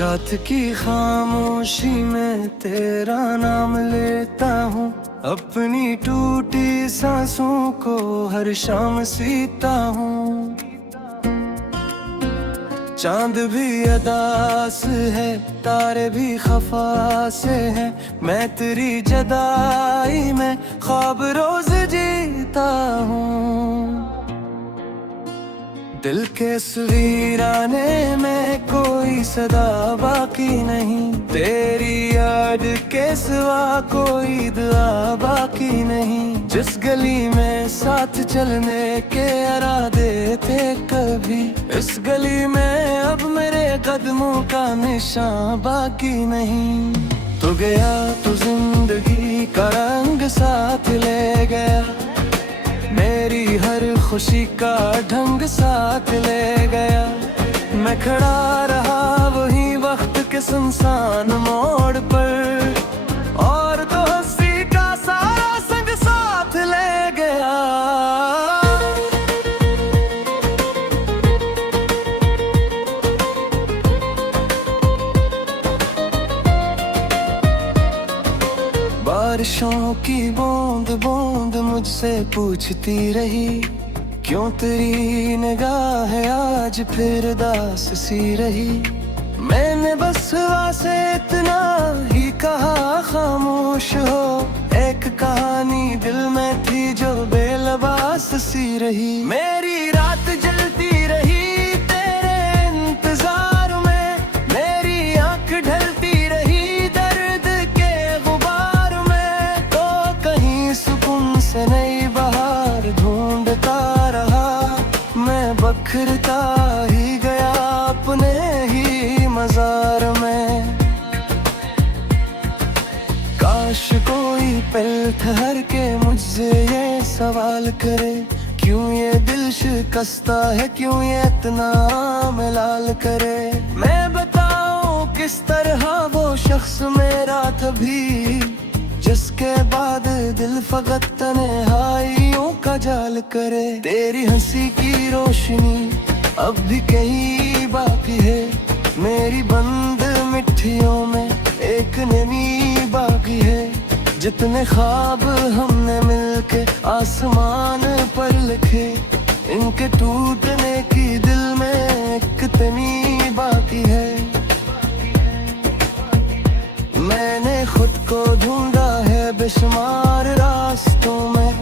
रात की खामोशी में तेरा नाम लेता हूँ, अपनी टूटी सांसों को हर शाम सीता हूँ। चांद भी अदास है, तारे भी खफा से हैं, मैं तेरी जदाई में ख्वाब रोज जीता हूँ। दिल के वीराने में कोई सदा बाकी नहीं, तेरी याद के सिवा कोई दुआ बाकी नहीं। जिस गली में साथ चलने के इरादे थे कभी, इस गली में अब मेरे कदमों का निशान बाकी नहीं। तो गया तो जिंदगी का रंग साथ ले गया, मेरी हर खुशी का ढंग साथ ले गया। मैं खड़ा रहा वहीं वक्त के सुनसान मोड़ पर, और तो हंसी का सारा संग साथ ले गया। बारिशों की बूंद बूंद मुझसे पूछती रही, क्यों तेरी निगाह आज फिर दास सी रही। मैंने बस से इतना ही कहा, खामोश हो। एक कहानी दिल में थी जो बेलबास सी रही। मेरी रात जलती रही तेरे इंतजार में, मेरी आंख ढलती रही दर्द के गुबार में। तो कहीं सुकून से नई बहार ढूंढता रहा, मैं बखरता ही गया अपने ही मजार में। काश कोई पल ठहर के मुझसे ये सवाल करे, क्यों ये दिल शिकस्ता है, क्यों ये इतना मलाल करे। मैं बताऊं किस तरह वो शख्स मेरा था भी, जिसके बाद दिल फकत तन्हाइयों का जाल करे। तेरी हंसी की रोशनी अब भी कहीं बाकी है, मेरी बंद मिट्टियों में एक नमी बाकी है। जितने ख्वाब हमने मिलके आसमान पर लिखे, इनके टूटने की दिल में कितनी बाकी है। मैंने खुद को ढूंढा है बेशुमार रास्तों में,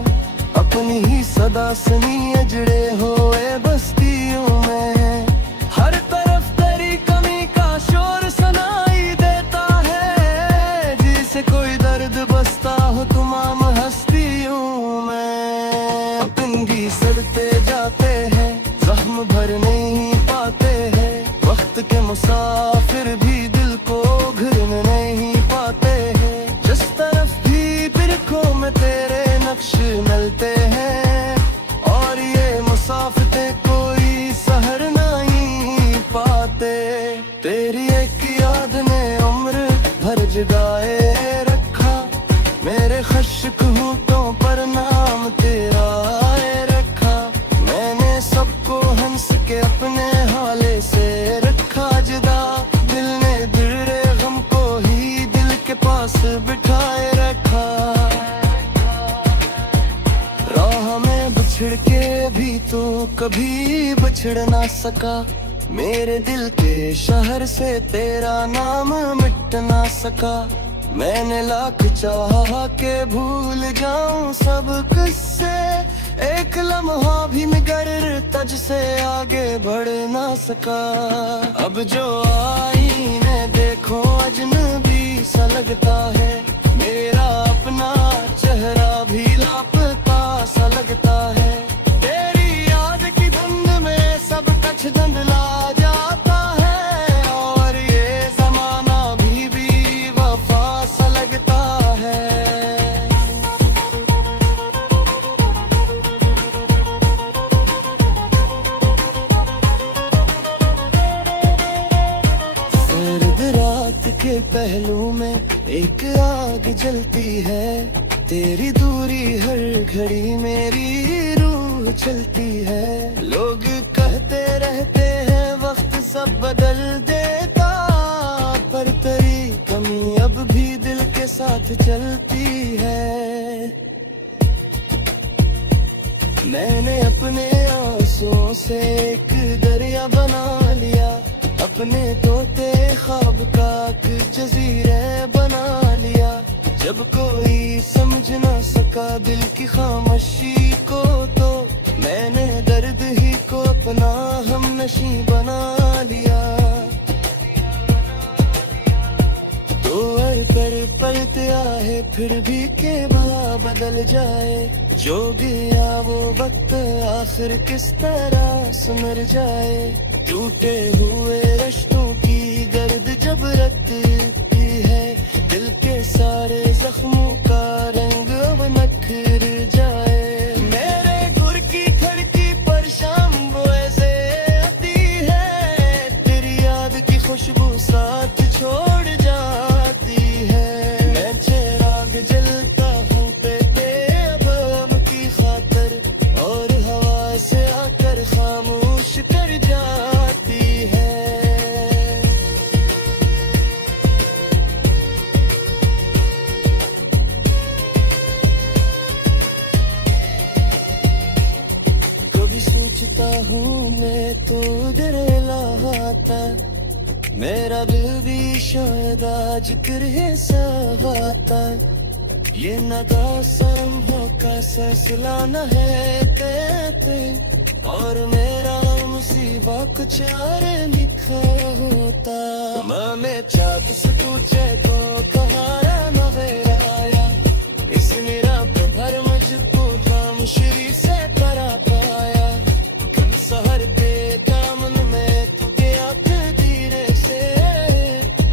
अपनी ही सदा सुनी अजड़े हुए बस्तियों में। हर तरफ तेरी कमी का शोर सुनाई देता है, जिसे कोई दर्द बसता हो तमाम हस्तियों में। दिन भी सड़ते जाते हैं, जख्म भर नहीं पाते हैं, वक्त के मुसाफिर भी दिल को घिरन नहीं पाते हैं। जिस तरफ भी बिरखों में तेरे नक्श मिलते हैं, और ये मुसाफिर कोई सहर नहीं पाते। तेरी एक याद ने उम्र भर जगाए रखा, मेरे खश्क होठों पर नाम तेरा आए रखा। मैंने सबको हंस के अपने हाले से रखा जुदा, दिल ने दिले गम को ही दिल के पास बिठाए रखा। राह में बिछड़ के भी तो कभी बिछड़ ना सका, मेरे दिल के शहर से तेरा नाम मिट ना सका। मैंने लाख चाहा के भूल जाऊं सब किस्से, एक लम्हा भी मगर तज से आगे बढ़ ना सका। अब जो आईने देखो अजनबी सा लगता है, मेरा अपना चेहरा भी लापता सा लगता है। तेरी याद की धुंध में सब कुछ धुंधला जाता है, और ये जमाना भी वफा सा लगता है। सर्द रात के पहलू में एक आग जलती है, तेरी दूरी हर घड़ी मेरी रूह चलती है। लोग कहते रहते हैं वक्त सब बदल देता चलती है। मैंने अपने आंसुओं से एक दरिया बना लिया, अपने तोते ख्वाब का एक जजीरे बना लिया। जब कोई समझ ना सका दिल की खामोशी को, तो मैंने दर्द ही को अपना हमनशी बना लिया। तो कर पलते आए फिर भी के भला बदल जाए, जो गया वो वक्त आखिर किस तरह सुमर जाए। टूटे हुए रिश्तों की गर्द जब रखती है, दिल के सारे जख्मों का रंग अब नखर जाए। मेरे गुर की खिड़की पर शाम वो ऐसे आती है, तेरी याद की खुशबू साथ छोड़ जाती है। मैं चिराग जलता हूँ पे अब हम की खातर, और हवा से आकर खामोश कर जाती है। कभी सोचता हूँ मैं तो दिल लाता, मेरा दिल भी शायद आज कर सवाता। ये नदासम का सिलसिला न है कहते, और मेरा मुसीबा कुछ और लिखा होता। मैं चाहत से तुझे तो कहारा नवेराया, इस मेरा भर मुझको काम श्री से करा पाया। कल सहर पे कामन में तुझे आत धीरे से,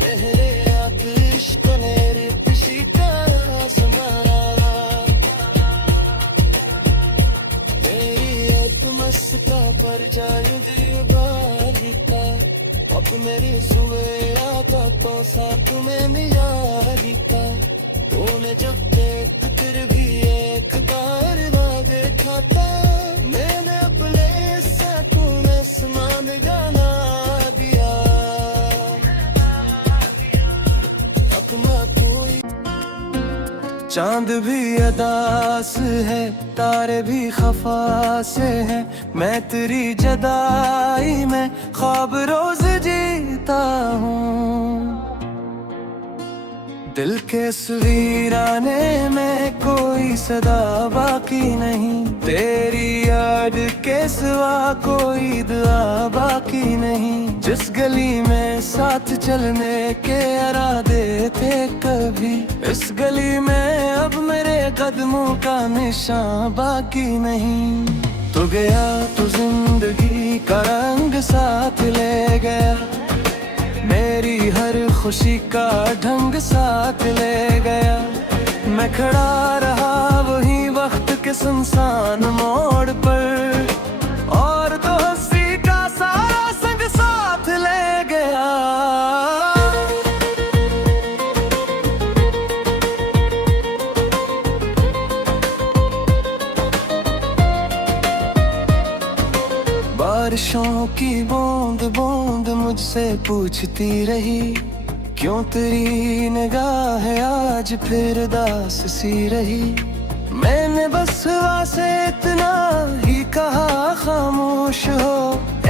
मेरे आतिश को मेरे खुशी का समारा। मेरी एक मस्का पर जाने दिल बारिका, अब मेरी सुबह आता तो साथ में मियारी का। तूने जब देख फिर भी एक बार देखा था, मैंने अपने साथों में समान गाना दिया। अपना कोई चांद भी अदास है, तारे भी खफा से है, मैं तेरी जदाई में ख्वाब रोज जीता हूँ। दिल के सवीराने में कोई सदा बाकी नहीं, तेरी याद के सिवा कोई दुआ बाकी नहीं। जिस गली में साथ चलने के इरादे थे कभी, इस गली में अब मेरे कदमों का निशान बाकी नहीं। तो गया तो जिंदगी का रंग साथ ले गया, मेरी हर खुशी का ढंग साथ ले गया। मैं खड़ा रहा वही वक्त के सुनसान मोड़ पर, और तो हंसी का सारा संग साथ ले गया। बारिशों की बूंद बूंद मुझसे पूछती रही, क्यों तेरी निगाह आज फिर दास सी रही। मैंने बस से इतना ही कहा खामोश हो,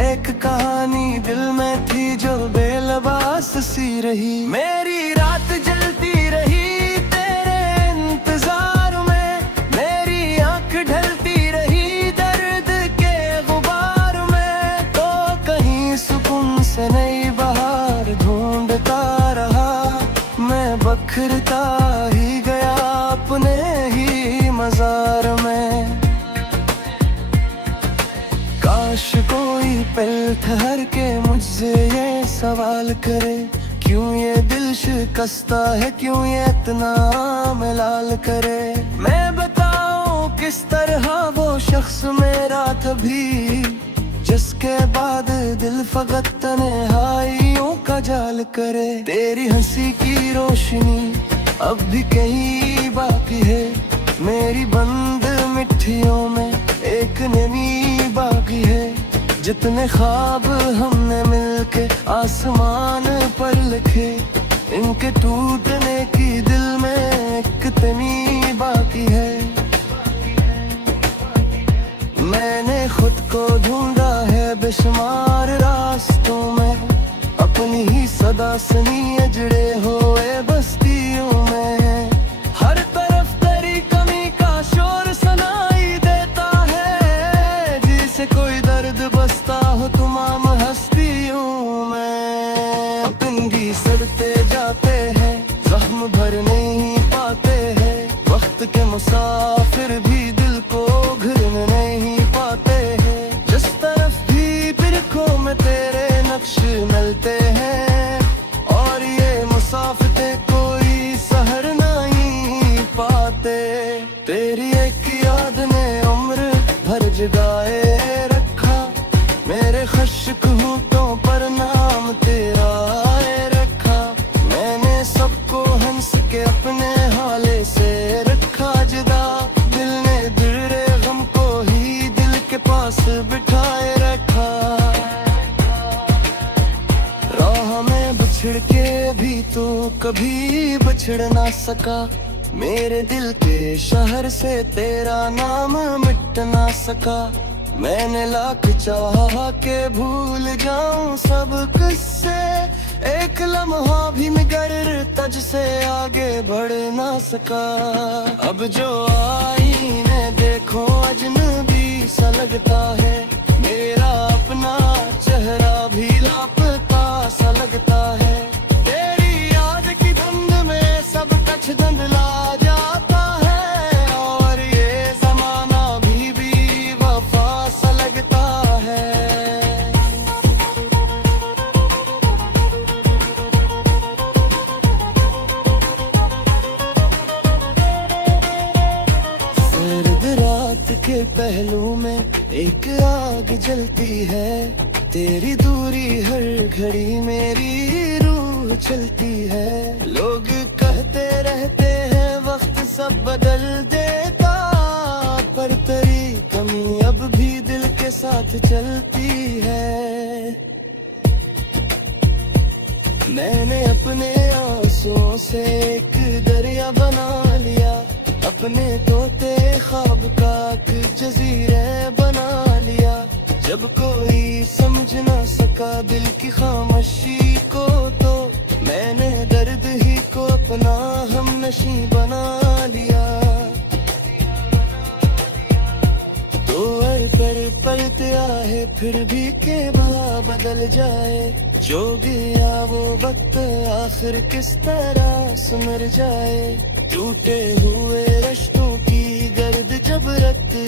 एक कहानी दिल में थी जो बेलबास सी रही। मेरी रात जलती रही तेरे इंतजार में, मेरी आंख ढलती रही दर्द के गुबार में। तो कहीं सुकून से नई बहार ढूंढता रहा, मैं बखरता ही गया अपने ही मजार में। काश कोई पल ठहर के मुझसे ये सवाल करे, क्यों ये दिल शिकस्ता है, क्यों ये इतना मलाल करे। मैं बताऊं किस तरह वो शख्स मेरा तभी, जिसके बाद दिल फकत तन्हाइयों का जाल करे। तेरी हंसी की रोशनी अब भी कहीं बाकी है, मेरी बंद मिट्टियों में एक नमी बाकी है। जितने ख्वाब हमने मिलके आसमान पर लिखे, इनके टूटने की दिल में एक इतनी बाकी है। मैंने खुद को ढूंढा है बेशुमार रास्तों में, अपनी ही सदा सुनी अजड़े हुए बस्तियों में। हर तरफ तेरी कमी का शोर सुनाई देता है, जिसे कोई दर्द बसता हो तमाम हस्तियों में। अपनी सड़ते जाते हैं, जख्म भर नहीं पाते हैं, वक्त के मुसाफिर भी दिल को घिरने नहीं पाते हैं। जिस तरफ भी बिरखों में तेरे नक्श मिलते हैं, और ये मुसाफिर कोई सहर नहीं पाते। तेरी एक याद ने उम्र भर जगाए रखा, मेरे खुश्क होठों पर नाम तेरा आए रखा। मैंने सबको हंस के अपने हाले से रखा जुदा, दिल ने दिले गम को ही दिल के पास बिठाए रखा। राह में बिछड़ के भी तू कभी बिछड़ ना सका, मेरे दिल के शहर से तेरा नाम मिट ना सका। मैंने लाख चाहा के भूल जाऊं सब किस्से, एक लम्हा भी मगर तुझ से आगे बढ़ ना सका। अब जो आईने देखो अजनबी सा लगता है, मेरा अपना चेहरा भी लापता सा लगता है। तेरी याद की धुंध में सब कुछ धुंधला जाता है, और ये जमाना भी वफा सा लगता है। सर्द रात के पहलू में एक आग जलती है, तेरी दूरी हर घड़ी मेरी रूह चलती है। लोग कहते रहते हैं वक्त सब बदल देता, पर तेरी कमी अब भी दिल के साथ चलती है। मैंने अपने आंसुओं से एक दरिया बना लिया, अपने तोते ख्वाब का एक जजीरे बना लिया। जब कोई समझ ना सका दिल की खामोशी को, तो मैंने दर्द ही को अपना हमनशी बना लिया। तो कर पलते आए फिर भी के भाव बदल जाए, जो गया वो वक्त आखिर किस तरह सुमर जाए। टूटे हुए रिश्तों की गर्द जब रखती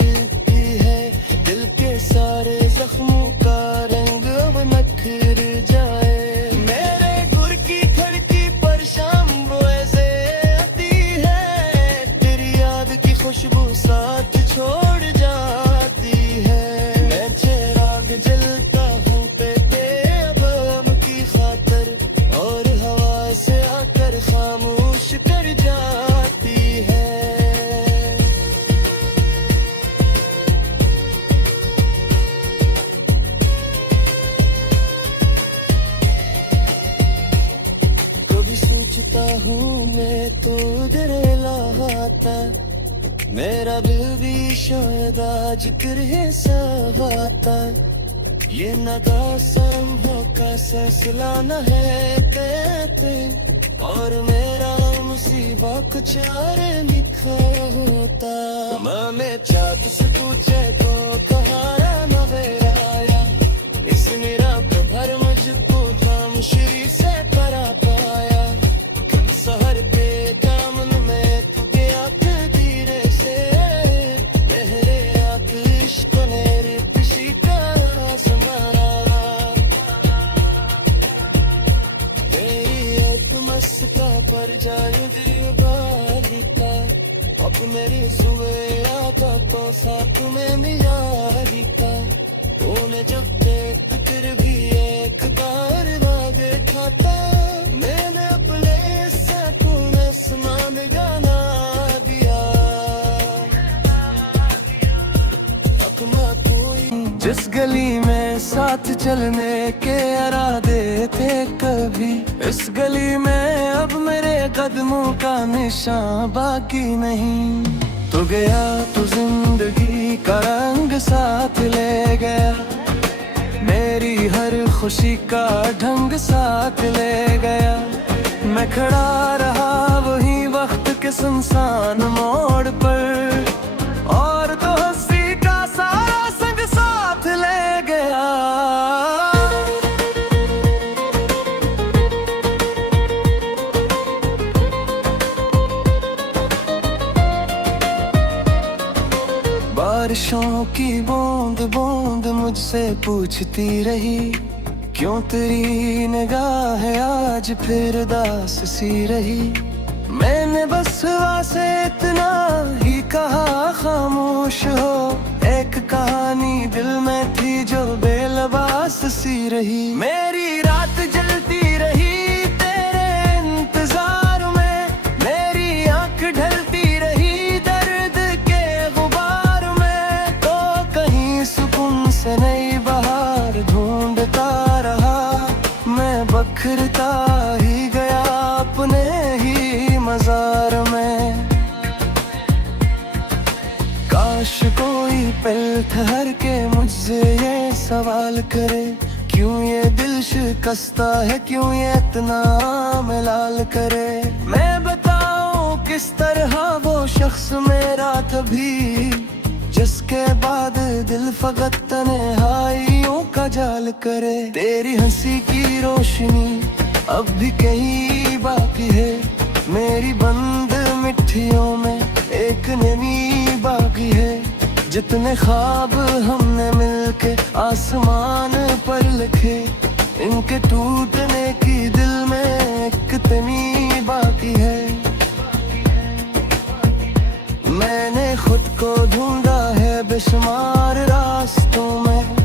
है, दिल के सारे जख्मों का रंग अब नखर जाए। मेरे गुर की खिड़की पर शाम रोज़े आती है, तेरी याद की खुशबू साथ छोड़ जाती है। मैं चिराग जलता हूँ पे अब की खातर, और हवा से आकर खामोश कर जाती है। कभी सोचता हूँ मैं तो डरेला आता, मेरा दिल भी शायद आज कर है सवाता। ये नदासम का सिलसिला न है कहते, और मेरा मुसीबत कुछ और लिखा होता। मैं चाँद से पूछे तो कहारा न वेराया, इस निराक भर मुझको खामोशी से करा पाया। कल सहर पे कामन में तू गया धीरे से, लहरे आतिश को मेरे खुशी का समारा। तेरी एक मस्का पर जाने दिल बालिका, अब मेरी सुबह आता तो साथ में मियारी का। तूने जब देख फिर भी एक बार वादे खाता, मैंने अपने से तूने समान गाना दिया। अपना कोई जिस गली में साथ चलने के इरादे थे कभी, इस गली में अब मेरे कदमों का निशान बाकी नहीं। तो गया तो जिंदगी का रंग साथ ले गया, मेरी हर खुशी का ढंग साथ ले गया। मैं खड़ा रहा वही वक्त के सुनसान मोड़ पर, और तो हंसी का सारा संग साथ ले गया। बारिशों की बूंद बूंद मुझसे पूछती रही, क्यों तेरी निगाह आज फिर दास सी रही। मैंने बस से इतना ही कहा, खामोश हो। एक कहानी दिल में थी जो बेलबास सी रही। मेरी रात जलती रही तेरे इंतजार में, मेरी आंख ढलती रही दर्द के गुबार में। तो कहीं सुकून से नई बहार ढूंढता रहा, मैं बखरता ही गया अपने ही मजार में। काश कोई पल ठहर के मुझसे ये सवाल करे, क्यों ये दिल शिकस्ता है, क्यों ये इतना मलाल करे। मैं बताऊं किस तरह वो शख्स मेरा कभी, जिसके बाद दिल फकत तन्हाइयों का जाल करे। तेरी हंसी की रोशनी अब भी कहीं बाकी है, मेरी बंद मिट्टियों में एक नमी बाकी है। जितने ख्वाब हमने मिलके आसमान पर लिखे, इनके टूटने की दिल में कितनी बाकी है। मैंने खुद को ढूंढा है बेशुमार रास्तों में,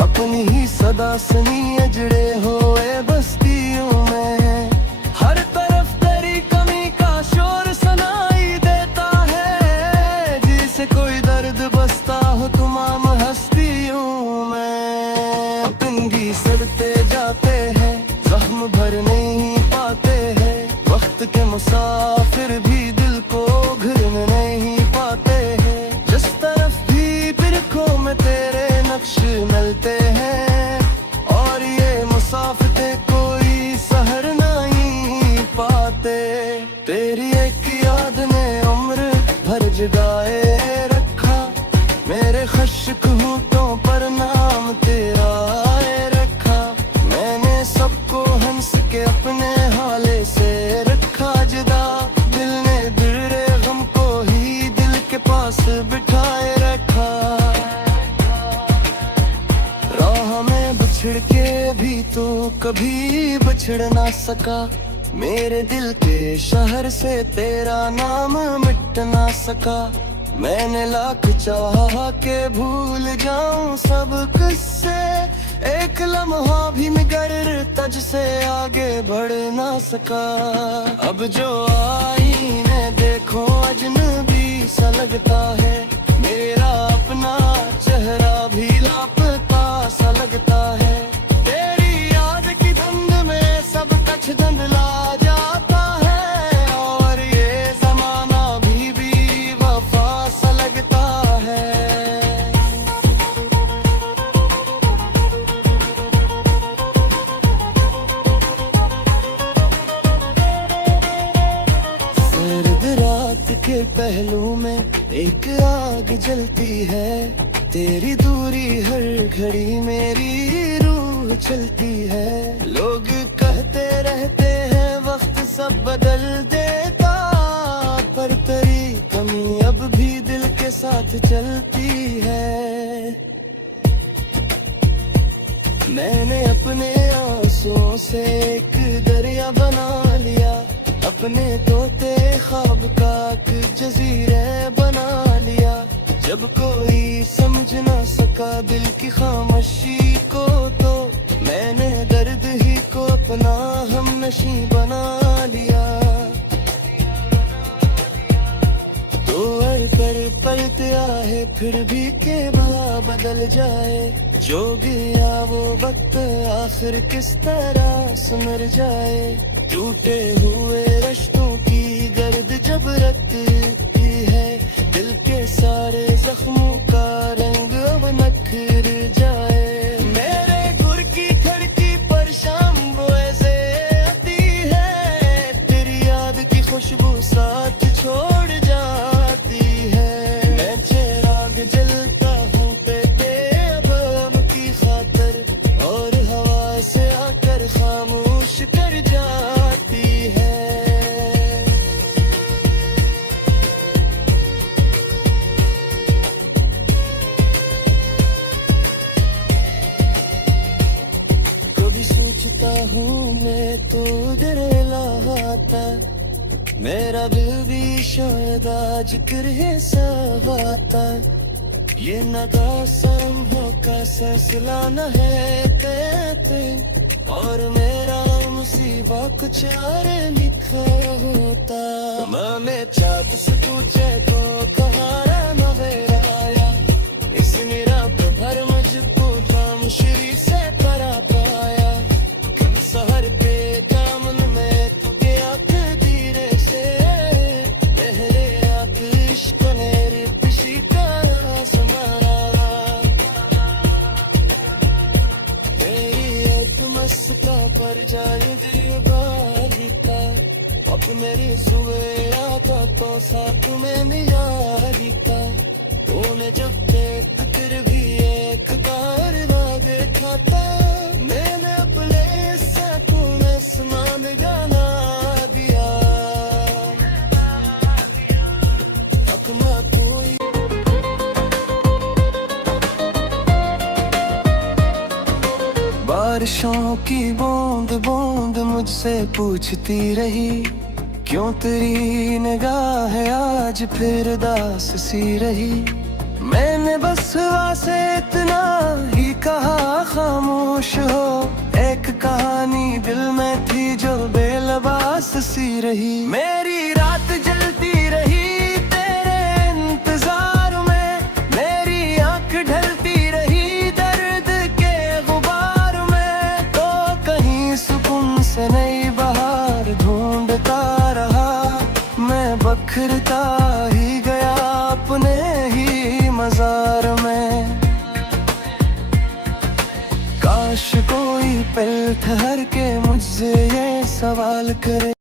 अपनी ही सदा सुनी अजड़े हुए बस्तियों में। हर तरफ तेरी कमी का शोर सुनाई देता है, जिसे कोई दर्द बसता हो तमाम हस्तियों में। अपनी सड़ते जाते हैं, जख्म भर नहीं पाते हैं, वक्त के मुसाफिर भी दिल को घिरने नहीं पाते हैं। जिस तरफ भी बिरखों में तेरे नक्श मिलते हैं, और ये मुसाफिर कोई सहर नहीं पाते। तेरी एक याद ने उम्र भर जगाए रखा, मेरे खुश्क होठों पर नाम तेरा रखा। मैंने सबको हंस के अपने हाले से रखा जुदा, दिल ने दिले गम को ही दिल के पास बिठाए रखा। राह में बिछड़ के भी तो कभी बिछड़ ना सका, मेरे दिल के शहर से तेरा नाम मिट ना सका। मैंने लाख चाहा के भूल जाऊं सब किस्से, एक लम्हा भी मगर तज से आगे बढ़ ना सका। अब जो आईने देखो अजनबी सा लगता है, मेरा अपना चेहरा भी लापता सा लगता है। तेरी याद की धुंध में सब कुछ धुंधला जाता है, और ये जमाना भी वफा सा लगता है। सर्द रात के पहलू में एक आग जलती है, तेरी दूरी हर घड़ी मेरी रूह चलती है। लोग कहते रहते हैं वक्त सब बदल देता, पर तेरी कमी अब भी दिल के साथ चलती है। मैंने अपने आंसुओं से एक दरिया बना लिया, अपने तोते ख्वाब का एक जजीरे बना लिया। जब कोई समझ ना सका दिल की खामोशी को, तो मैंने दर्द ही को अपना हमनशी बना लिया। तो पर पलते आहे फिर भी के भला बदल जाए, जो गया वो वक्त आखिर किस तरह सुधर जाए। टूटे हुए रिश्तों की गर्द जब रखती है, दिल के सारे जख्मों का रंग अब नखर जाए। मेरे गुर की खिड़की पर शाम वो ऐसे आती है, तेरी याद की खुशबू साथ छोड़ जाती है। मैं चिराग जलता हूँ तेरे अब की खातर, और हवा से आकर खामोश कर जाती है। कभी सोचता हूँ मैं तो दिल लाता, मेरा दिल भी शायद आज तेरे सवाता। ये नदासरों का सिलसिला न है कहते, और मेरा मुसीबा कुछ और लिखा होता। मैं चाहत से पूछे तो कहारा न आया, इस निराप भर मुझको काम श्री से करा पाया। शहर पे कामन में तुझे आंख धीरे से, पहले आंख इश्क मेरे खुशी का समारा। तेरी एक मस्का पर जाए दिल बालिका, अब मेरी सुबह आता तो साथ में मियारी का। तूने जब देख फिर भी एक कारवा देखा था, मैंने अपने सकून आसमान गाना दिया। अब ना कोई बारिशों की बूंद बूंद मुझसे पूछती रही, क्यों तेरी निगाह आज फिर दास सी रही। मैंने बस से इतना ही कहा खामोश हो, एक कहानी दिल में थी जो बेलबास सी रही। मेरी रात जलती रही तेरे इंतजार में, मेरी आंख ढलती रही दर्द के गुबार में। तो कहीं सुकून से नई बहार ढूंढता रहा, मैं बखरता ही गया अपने ही मजार में। काश कोई पल ठहर के मुझसे ये सवाल करे,